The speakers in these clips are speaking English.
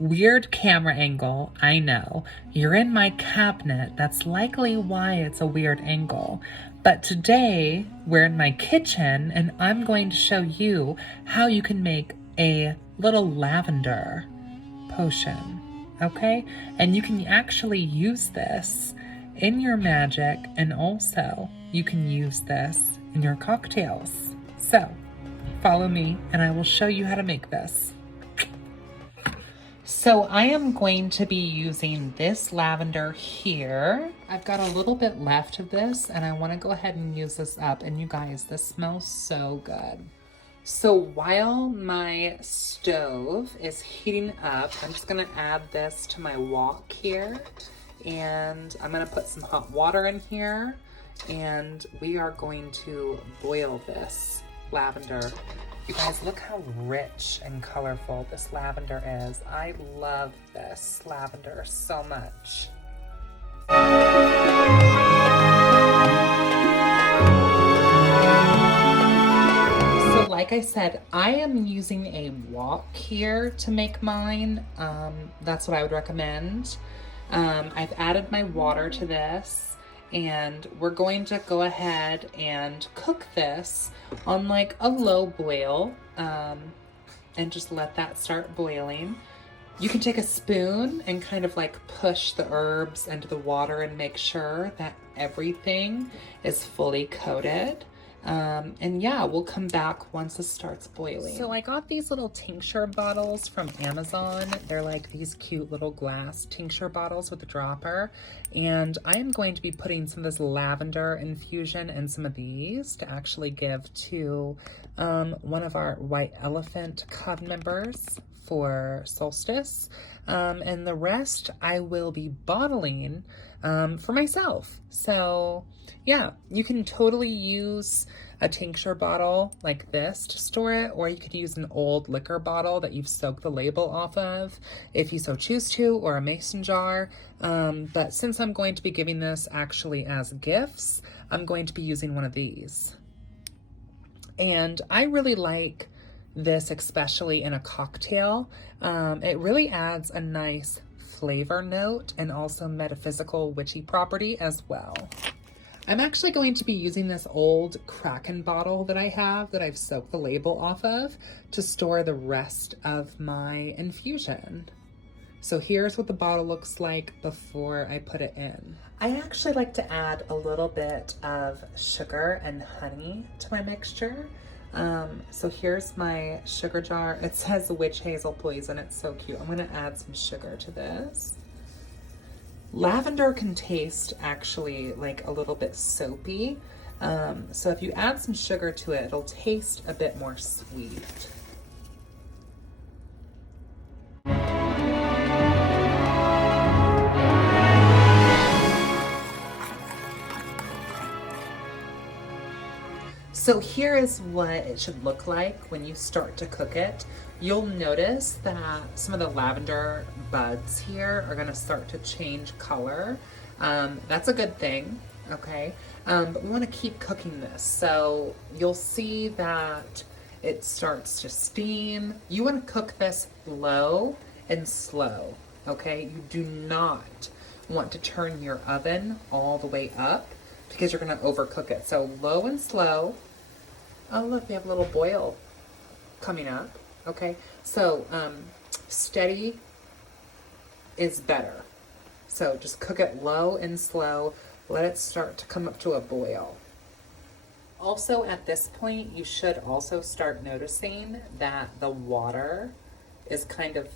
Weird camera angle, I know. You're in my cabinet. That's likely why it's a weird angle. But today we're in my kitchen and I'm going to show you how you can make a little lavender potion, okay? And you can actually use this in your magic, and also you can use this in your cocktails. So follow me and I will show you how to make this. So I am going to be using this lavender here. I've got a little bit left of this and I want to go ahead and use this up. And you guys, this smells so good. So while my stove is heating up, I'm just gonna add this to my wok here. And I'm gonna put some hot water in here and we are going to boil this lavender. You guys, look how rich and colorful this lavender is. I love this lavender so much. So like I said, I am using a wok here to make mine. That's what I would recommend. I've added my water to this. And we're going to go ahead and cook this on like a low boil and just let that start boiling. You can take a spoon and kind of like push the herbs into the water and make sure that everything is fully coated. And yeah, we'll come back once it starts boiling. So I got these little tincture bottles from Amazon. They're like these cute little glass tincture bottles with a dropper. And I am going to be putting some of this lavender infusion in some of these to actually give to one of our White Elephant Cub members for solstice. And the rest I will be bottling for myself. So yeah, you can totally use a tincture bottle like this to store it, or you could use an old liquor bottle that you've soaked the label off of if you so choose to, or a mason jar. But since I'm going to be giving this actually as gifts, I'm going to be using one of these. And I really like this, especially in a cocktail. It really adds a nice flavor note and also metaphysical witchy property as well. I'm actually going to be using this old Kraken bottle that I have that I've soaked the label off of to store the rest of my infusion. So here's what the bottle looks like before I put it in. I actually like to add a little bit of sugar and honey to my mixture. So here's my sugar jar. It says witch hazel poison. It's so cute. I'm gonna add some sugar to this. Lavender can taste actually like a little bit soapy. So if you add some sugar to it, it'll taste a bit more sweet. So here is what it should look like when you start to cook it. You'll notice that some of the lavender buds here are gonna start to change color. That's a good thing, okay? But we wanna keep cooking this. So you'll see that it starts to steam. You wanna cook this low and slow, okay? You do not want to turn your oven all the way up because you're gonna overcook it. So low and slow. Oh, look, we have a little boil coming up. Okay, so steady is better. So just cook it low and slow. Let it start to come up to a boil. Also, at this point, you should also start noticing that the water is kind of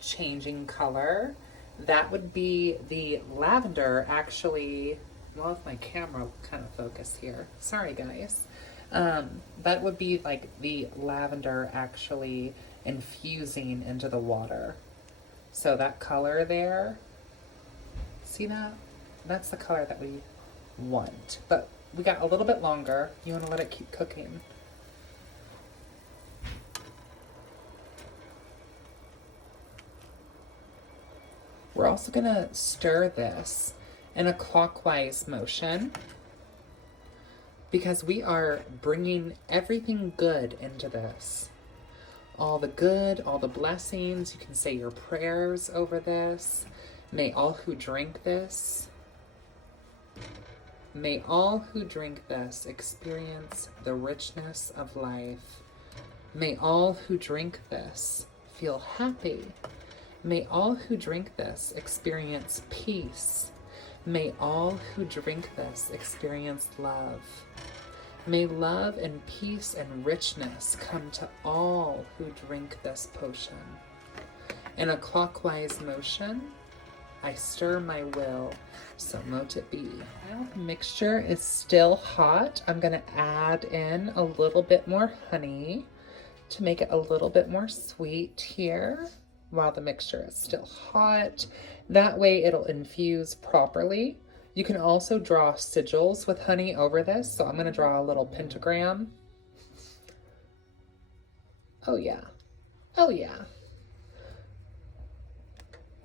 changing color. That would be the lavender actually. Well, if my camera will kind of focus here. Sorry, guys. That would be like the lavender actually infusing into the water. So that color there, see that? That's the color that we want. But we got a little bit longer. You want to let it keep cooking. We're also going to stir this in a clockwise motion, because we are bringing everything good into this. all the good, all the blessings. You can say your prayers over this. May all who drink this experience the richness of life. May all who drink this feel happy. May all who drink this experience peace. May all who drink this experience love. May love and peace and richness come to all who drink this potion. In a clockwise motion, I stir my will, so mote it be. While the mixture is still hot, I'm going to add in a little bit more honey to make it a little bit more sweet here while the mixture is still hot. That way it'll infuse properly. You can also draw sigils with honey over this, so I'm going to draw a little pentagram. Oh yeah. Oh yeah.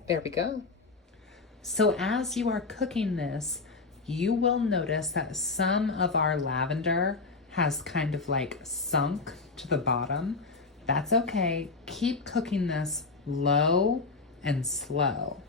There we go. So as you are cooking this, you will notice that some of our lavender has kind of like sunk to the bottom. That's okay. Keep cooking this low and slow.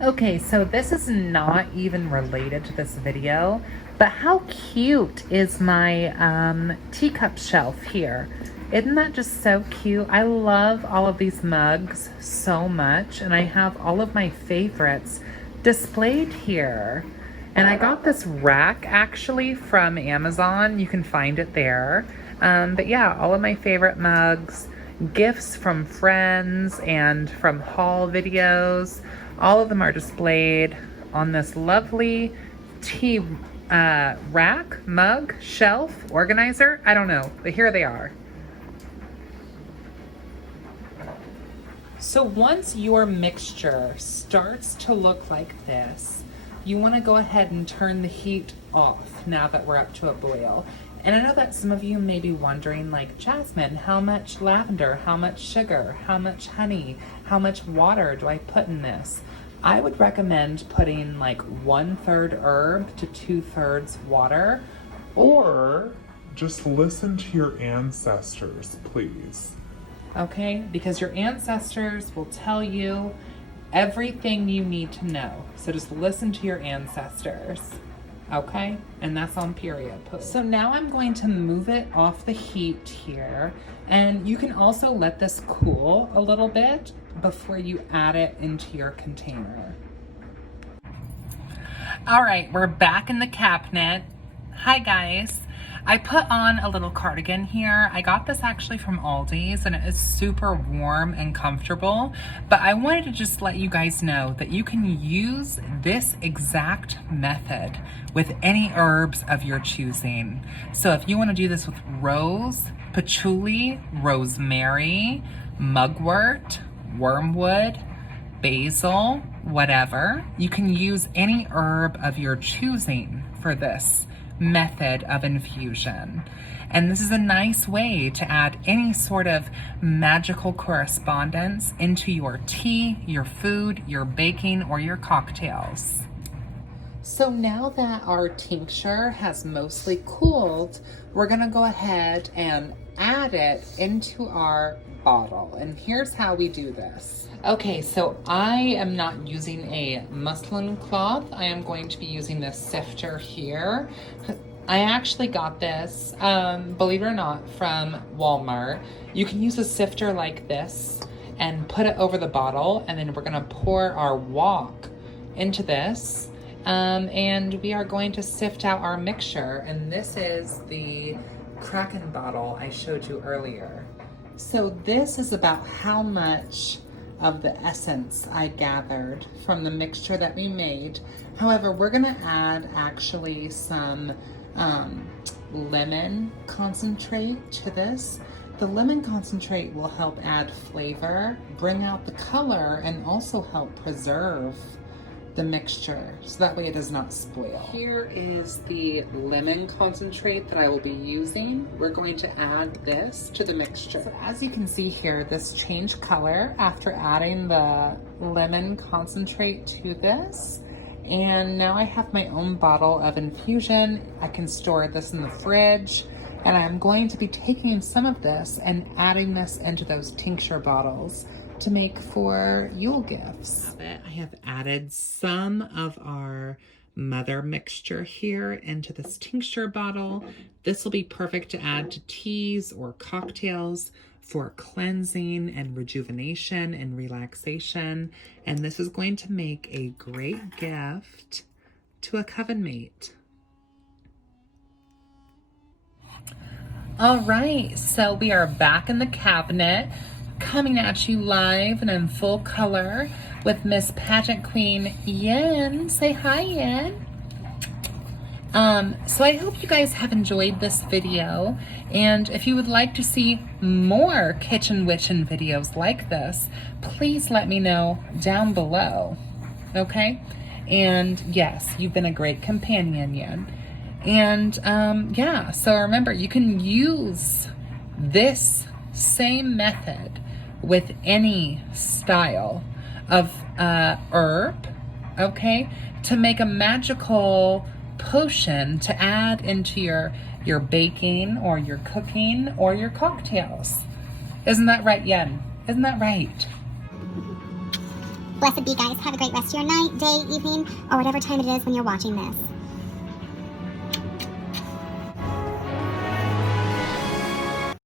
Okay, so this is not even related to this video, but how cute is my teacup shelf here? Isn't that just so cute? I love all of these mugs so much, and I have all of my favorites displayed here. And I got this rack actually from Amazon. You can find it there. But yeah, all of my favorite mugs, gifts from friends and from haul videos, all of them are displayed on this lovely tea rack, mug, shelf, organizer. I don't know, but here they are. So once your mixture starts to look like this, you want to go ahead and turn the heat off now that we're up to a boil. And I know that some of you may be wondering, like, Jasmine, how much lavender, how much sugar, how much honey, how much water do I put in this? I would recommend putting like 1/3 herb to 2/3 water. Or just listen to your ancestors, please. Okay, because your ancestors will tell you everything you need to know. So just listen to your ancestors. Okay, and that's on period. So now I'm going to move it off the heat here, and you can also let this cool a little bit before you add it into your container. All right, we're back in the cabinet. Hi guys. I put on a little cardigan here. I got this actually from Aldi's, and it is super warm and comfortable, but I wanted to just let you guys know that you can use this exact method with any herbs of your choosing. So if you want to do this with rose, patchouli, rosemary, mugwort, wormwood, basil, whatever, you can use any herb of your choosing for this method of infusion. And this is a nice way to add any sort of magical correspondence into your tea, your food, your baking, or your cocktails. So now that our tincture has mostly cooled, we're gonna go ahead and add it into our bottle. And here's how we do this. Okay, so I am not using a muslin cloth. I am going to be using this sifter here. I actually got this, believe it or not, from Walmart. You can use a sifter like this and put it over the bottle, and then we're gonna pour our wok into this. And we are going to sift out our mixture. And this is the Kraken bottle I showed you earlier. So this is about how much of the essence I gathered from the mixture that we made. However, we're gonna add actually some lemon concentrate to this. The lemon concentrate will help add flavor, bring out the color, and also help preserve the mixture, so that way it does not spoil. Here is the lemon concentrate that I will be using. We're going to add this to the mixture. So as you can see here, this changed color after adding the lemon concentrate to this. And now I have my own bottle of infusion. I can store this in the fridge. And I'm going to be taking some of this and adding this into those tincture bottles to make for Yule gifts. I have added some of our mother mixture here into this tincture bottle. This will be perfect to add to teas or cocktails for cleansing and rejuvenation and relaxation. And this is going to make a great gift to a coven mate. All right, so we are back in the cabinet, coming at you live and in full color with Miss Pageant Queen Yen. Say hi, Yen. So I hope you guys have enjoyed this video, and if you would like to see more Kitchen Witchin videos like this, please let me know down below, okay? And yes, you've been a great companion, Yen. And yeah, so remember, you can use this same method with any style of herb, okay, to make a magical potion to add into your baking or your cooking or your cocktails. Isn't that right, Yen? Isn't that right? Blessed be, guys. Have a great rest of your night, day, evening, or whatever time it is when you're watching this.